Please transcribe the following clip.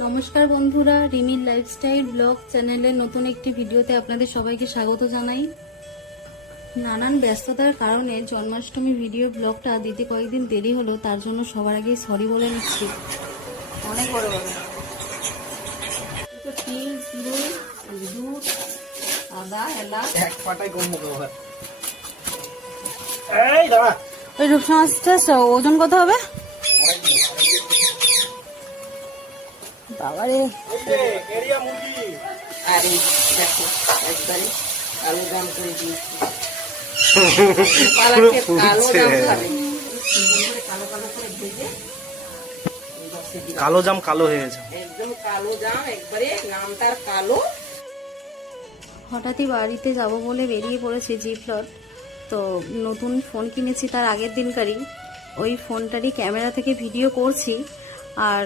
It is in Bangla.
নমস্কার বন্ধুরা, রিমির লাইফস্টাইল ব্লগ চ্যানেলের নতুন একটি ভিডিওতে আপনাদের সবাইকে স্বাগত জানাই। নানান ব্যস্ততার কারণে জন্মাষ্টমী ভিডিও ব্লগটা দিতে কয়েকদিন দেরি হলো, তার জন্য সবার আগেই সরি বলে নিচ্ছি। অনেক বড় বড় তিল, চিড়ে, দুধ, আদা, এলাচ, এক পাটায় গম মুখে ওই রূপসা মাছটা ওজন কত হবে বাবারে? আর এই দেখো একবারে কালো দাম করে দিয়েছি। পালাকে কালো দাম খাবে, কালো কালো করে ভেজে কালো জাম কালো হয়ে গেছে। একদম কালো জাম, একবারে নামটার কালো। হঠাৎই বাড়িতে যাব বলে বেরিয়ে পড়েছি জি প্লট। তো নতুন ফোন কিনেছি তার আগের দিনকারই, ওই ফোনটারই ক্যামেরা থেকে ভিডিও করছি। আর